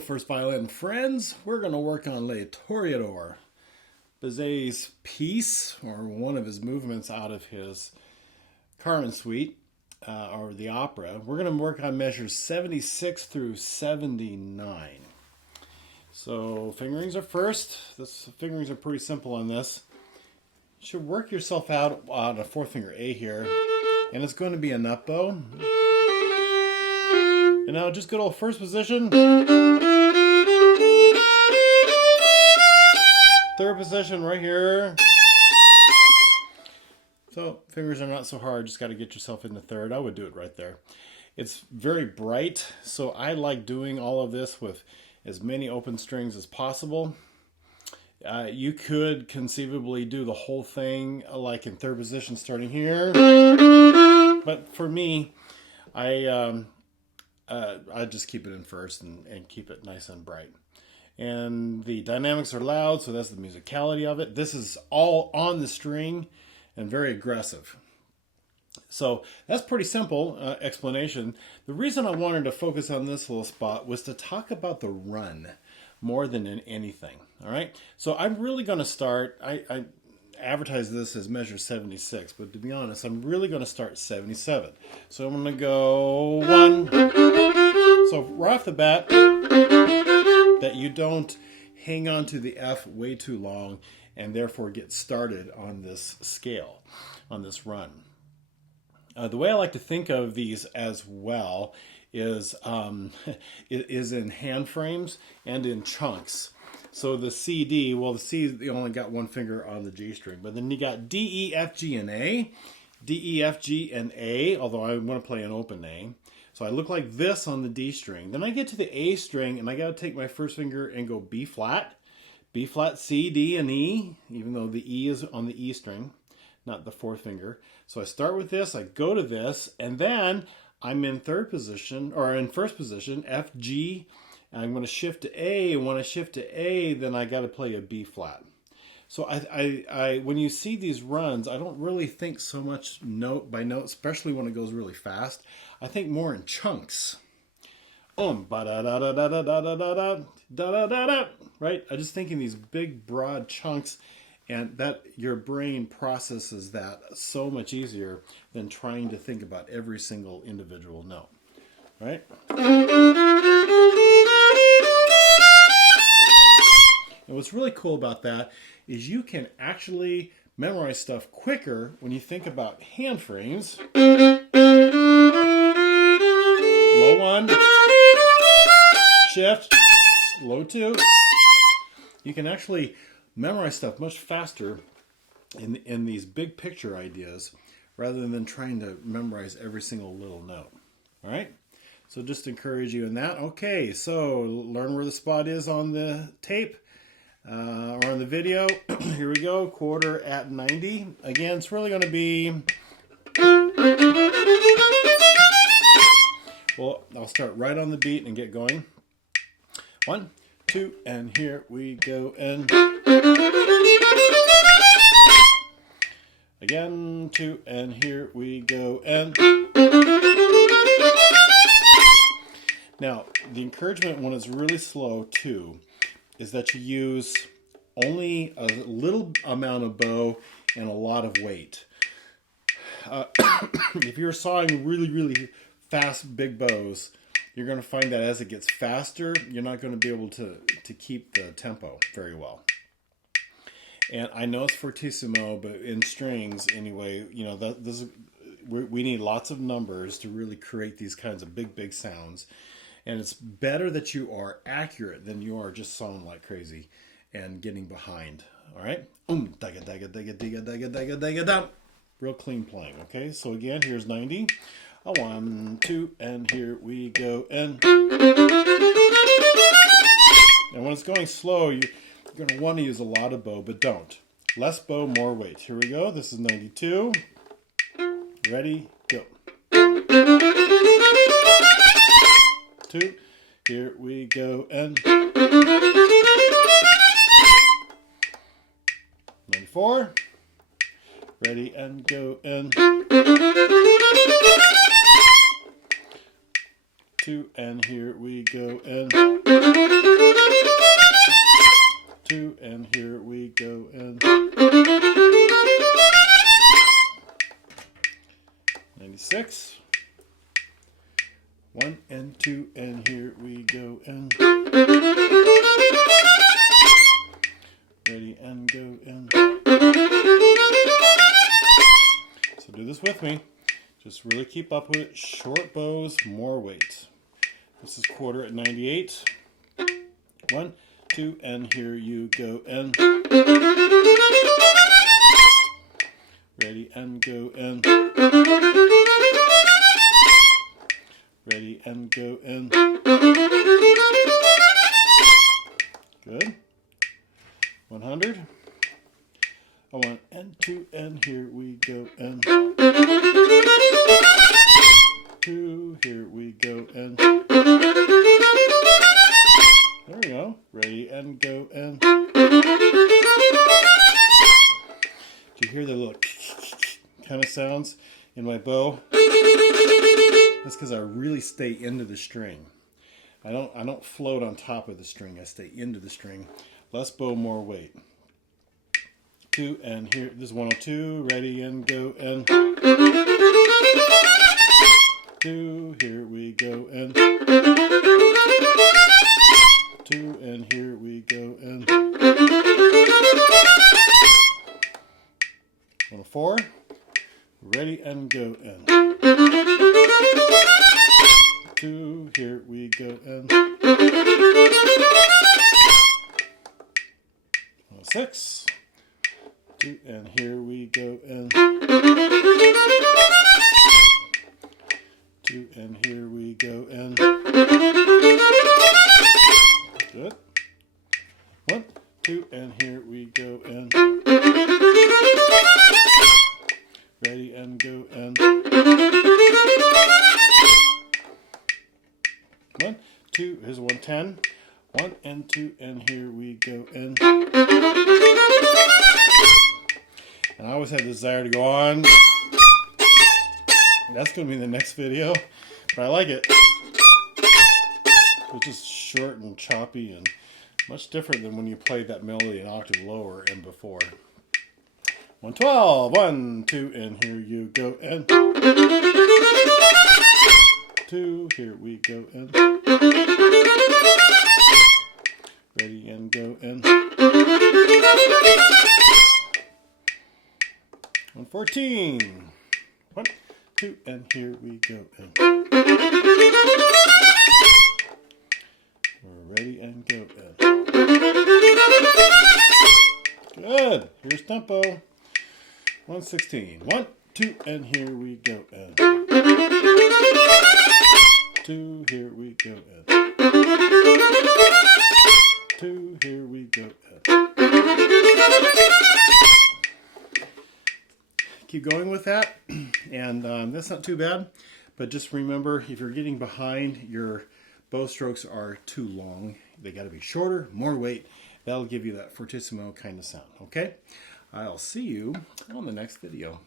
first violin friends, we're going to work on Les Toréadors, Bizet's piece, or one of his movements out of his Carmen Suite, or the opera. We're going to work on measures 76 through 79. So fingerings are first. Fingerings are pretty simple on this. You should work yourself out on a fourth finger A here, and it's going to be an up bow. And now just good old first position. Third position right here. So fingers are not so hard, just got to get yourself in the third. I would do it right there. It's very bright, so I like doing all of this with as many open strings as possible. You could conceivably do the whole thing like in third position starting here. But for me, I just keep it in first and keep it nice and bright. And the dynamics are loud, so that's the musicality of it. This is all on the string and very aggressive. So that's pretty simple explanation. The reason I wanted to focus on this little spot was to talk about the run more than in anything. All right, so I'm really going to start, I advertise this as measure 76, but to be honest, I'm really going to start 77. So I'm going to go 1. So right off the bat, that you don't hang on to the F way too long and therefore get started on this scale, on this run. The way I like to think of these as well is in hand frames and in chunks. So the CD, well, the C, you only got one finger on the G string, but then you got D, E, F, G, and A. D, E, F, G, and A, although I want to play an open A. So I look like this on the D string. Then I get to the A string, and I got to take my first finger and go B flat, C, D, and E, even though the E is on the E string, not the fourth finger. So I start with this, I go to this, and then I'm in third position, or in first position, F, G, and I'm going to shift to A, and when I shift to A, then I got to play a B flat. So I when you see these runs, I don't really think so much note by note, especially when it goes really fast. I think more in chunks. Ba-da-da-da-da-da-da-da-da-da-da-da-da, right? I just think in these big, broad chunks, and that your brain processes that so much easier than trying to think about every single individual note, right? And what's really cool about that is you can actually memorize stuff quicker when you think about hand frames. Low 1, shift, low 2. You can actually memorize stuff much faster in these big picture ideas rather than trying to memorize every single little note. All right? So just encourage you in that. Okay, so learn where the spot is on the tape. Or on the video. Here we go, quarter at 90. Again, it's really going to be, well, I'll start right on the beat and get going. 1, 2, and here we go, and again, 2, and here we go, and now the encouragement when it's really slow too is that you use only a little amount of bow and a lot of weight. If you're sawing really, really fast, big bows, you're going to find that as it gets faster, you're not going to be able to keep the tempo very well. And I know it's fortissimo, but in strings anyway, you know, we need lots of numbers to really create these kinds of big, big sounds. And it's better that you are accurate than you are just sawing like crazy and getting behind. All right? Daga, daga, daga, daga, daga, daga, daga, da. Real clean playing. Okay? So again, here's 90. 1, 2, and here we go. And when it's going slow, you're going to want to use a lot of bow, but don't. Less bow, more weight. Here we go. This is 92. Ready? Go. 2, here we go, and 94, ready, and go, and 2, 2, and here we go, and 2, and here we go, and 96. 1 and 2, and here we go, and ready and go, and so do this with me. Just really keep up with it. Short bows, more weight. This is quarter at 98. 1, 2, and here you go, and ready and go, and ready and go, and good. 100. 1 and 2, and here we go, and 2, here we go, and there we go. Ready and go, and do you hear the little kind of sounds in my bow? That's because I really stay into the string. I don't float on top of the string. I stay into the string. Less bow, more weight. 2, and here, this is 102, ready and go, and 2, here we go, and 2, and here we go, and 104, ready and go, and 2, here we go, and 106, 2, and here we go, and 2, and here we go, and good. 1, 2, and here we go, and ready and go, and 1, 2, here's 110. 1 and 2, and here we go, and I always have the desire to go on. That's going to be in the next video, but I like it. It's just short and choppy and much different than when you played that melody an octave lower and before. 112, 1, 2, and here you go, and 2, here we go, and ready and go, and 114, 1, 2, and here we go, and we're ready and go, and good. Here's tempo. 116, 1, 2, and here we go, and 2, here we go, and 2, here we go, and keep going with that, and that's not too bad, but just remember, if you're getting behind, your bow strokes are too long. They got to be shorter, more weight. That'll give you that fortissimo kind of sound, okay? I'll see you on the next video.